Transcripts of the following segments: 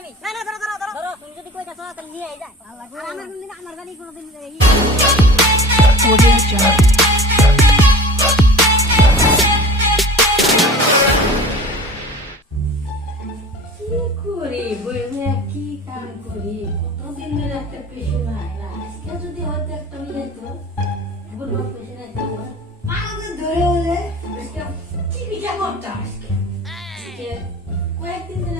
আমি না না ধরো ধরো ধরো। ধরো তুমি যদি কই তাছো তাহলে নিয়ে আই যায় আর আমার কোনদিন আমার গাড়ি কোনদিন এই Audio Jungle. করি বইলে কি কাম করি? কতদিন ধরে একটা পেশেন্ট হয় না? আজকে যদি হয়তো একটা হয়ে যেত বলব পেশেন্ট আছে আমাদের ধরে হলে আজকে চিকিৎসা করতাম আজকে? আজকে কয়েকদিন ধরে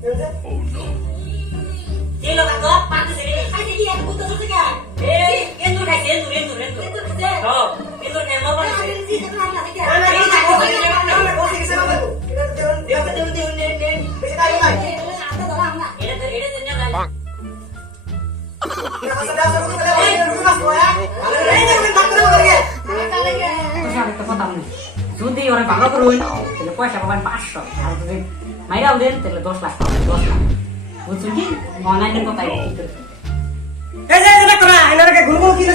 Oh. No. Sino Terus. Sudi orang bangga perlu. Lepas siapa pan pasok. Kalau tu Maira udah tele dos lah, dos lah. Sudi online nih kota itu. এই যে ডাক্তার এনারে গুরু গুরু কি না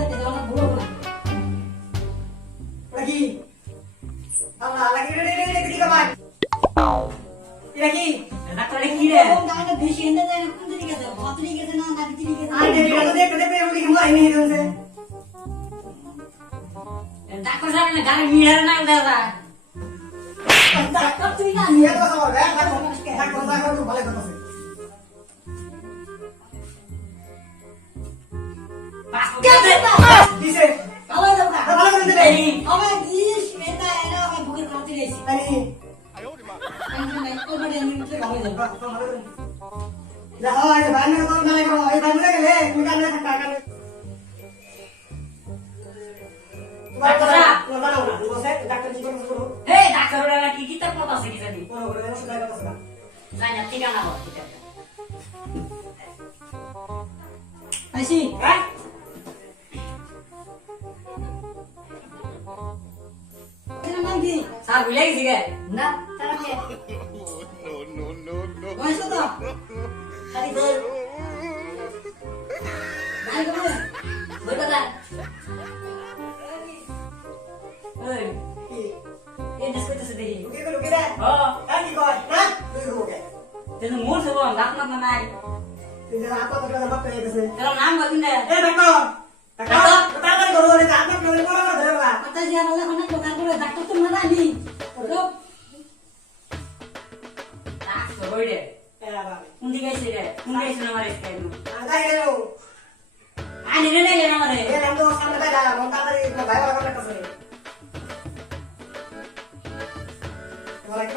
Dakot sana negara miliar na udah lah. Doctor তুই না নিয়ে সব রে doctor doctor doctor ভালো কথা হয়ে ভালো করে Eh, tak kau dah lagi kita potong segi tadi. Banyak tiga nama kita. Aisy, eh? Kenapa lagi? sih boleh. Nah, tak lagi. No no no no. Masuk tu. Tadi tu. Hei, ini diskusi sedih. লুকি তো লুকি দে Oh, আর কি কয় না তুই রোকে itu mur sebelum nggak kenal nama. তুই যে আপা তো কথা বলতে গেছে Kalau nama gak pindah. এ ডাক্তার ডাক্তার তাড়াতাড়ি করো রে আপনি করে করো না ধরে বাবা কথা যে আমার অনেক দোকান করে ডাক্তার তো না আমি লোক Tak, coba deh. এ বাবা deh. Undi guys nama deh kayak dulu. আদাই গেল Ah, ini nih ya nama deh. এ নাম তো সামনে দাঁড়া মন তাড়াতাড়ি ভাই বাবা কথা Hei,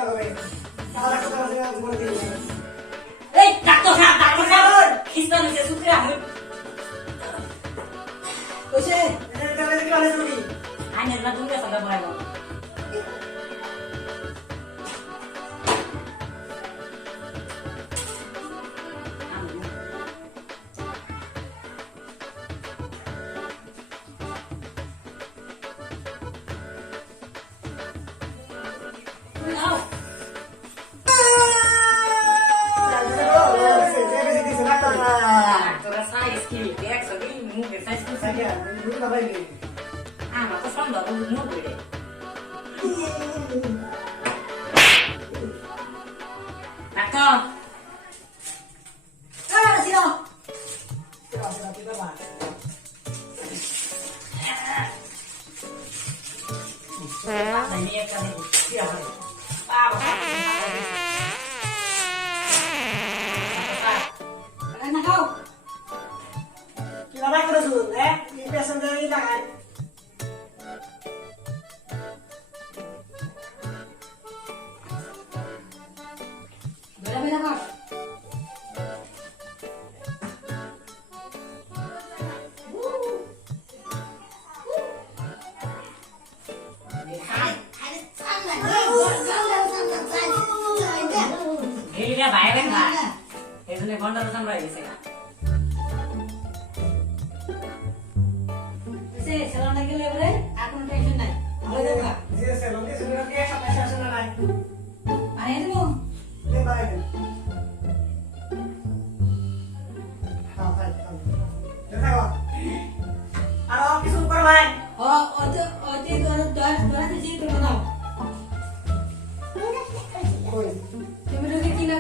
takut sah, takut sah. Kita bisa suka ya. কইছে এটা তাহলে কি বলে তুমি Hanya na tunggu sampai তো হইবে আমার তো সন্দেহ বুঝলো বলে Ecco! Ah, sì, no! Però se la prima parte. Ah! Ah! Ah! Ah! বাইরে না এই জন্য ঘণ্টা রোশন রয়ে গেছে সে সেলানটা গেলে এবারে আর কোনো টেনশন নাই। যাবা যে সেলুন দেবো? এই হ্যাঁ ভাই আর কিছু করবেন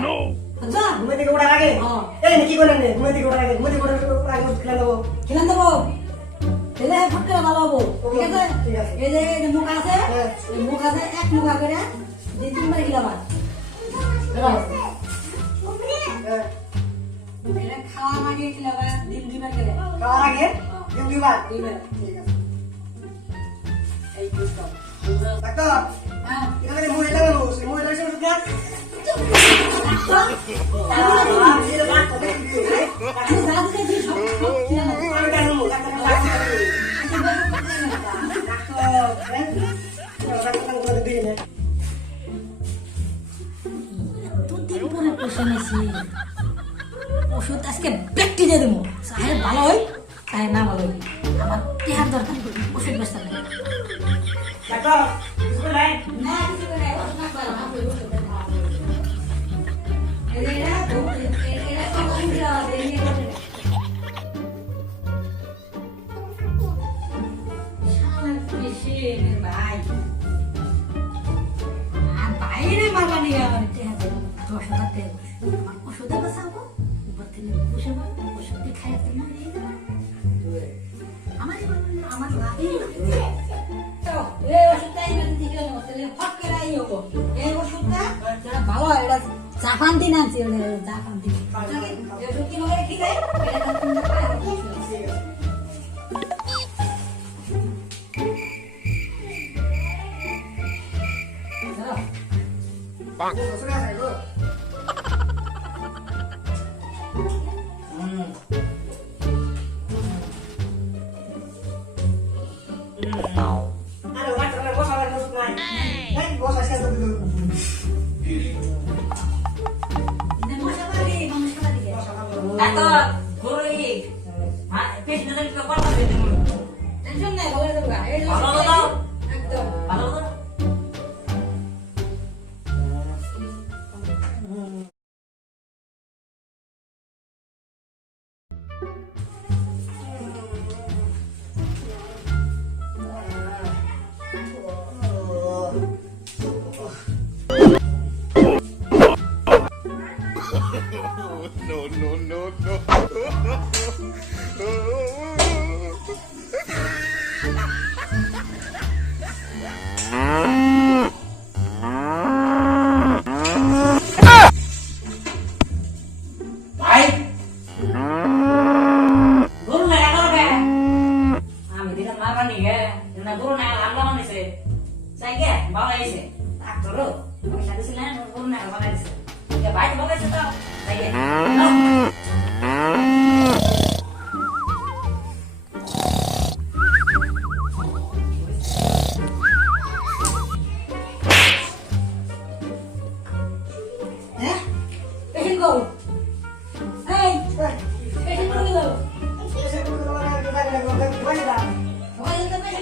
ঘুমে থেকে ওঠার আগে? হ্যাঁ। এই কি করলেন রে? ঘুমে থেকে ওঠার আগে ঘুমে থেকে ওঠার আগে খেলে দেবো দেবো খেলে ফুট করে ভালো হব। ঠিক আছে? এই যে এই যে মুখ আছে হ্যাঁ। এই মুখ আছে এক মুখা করে দুই তিনবার খেলাবা হ্যাঁ। এটা খাওয়ার আগে খেলাবা দিন দুইবার খেলে। খাওয়ার আগে? দিন দুইবার? দুইবার। ঠিক আছে। এই বুঝতো ডাক্তার? হ্যাঁ। এখানে মুড়ি লাগানো সেই মুড়ি ওষুধ আজকে ব্যক্তি দিয়ে দেবো সাহেব ভালো হয় সাহেব না ভালো হয় আমার টেহার দরকার ওষুধ নাই না ফট করে আই হব। এই ওষুধটা যেটা ভালো হয়, এটা জাপান দিন আনছি, এটা জাপান দিন। এই ওষুধ কিনে এত গরু হ্যাঁ যেন কেউ কথা বলতে টেনশন নাই, ভালো যে ভালো ওষুধ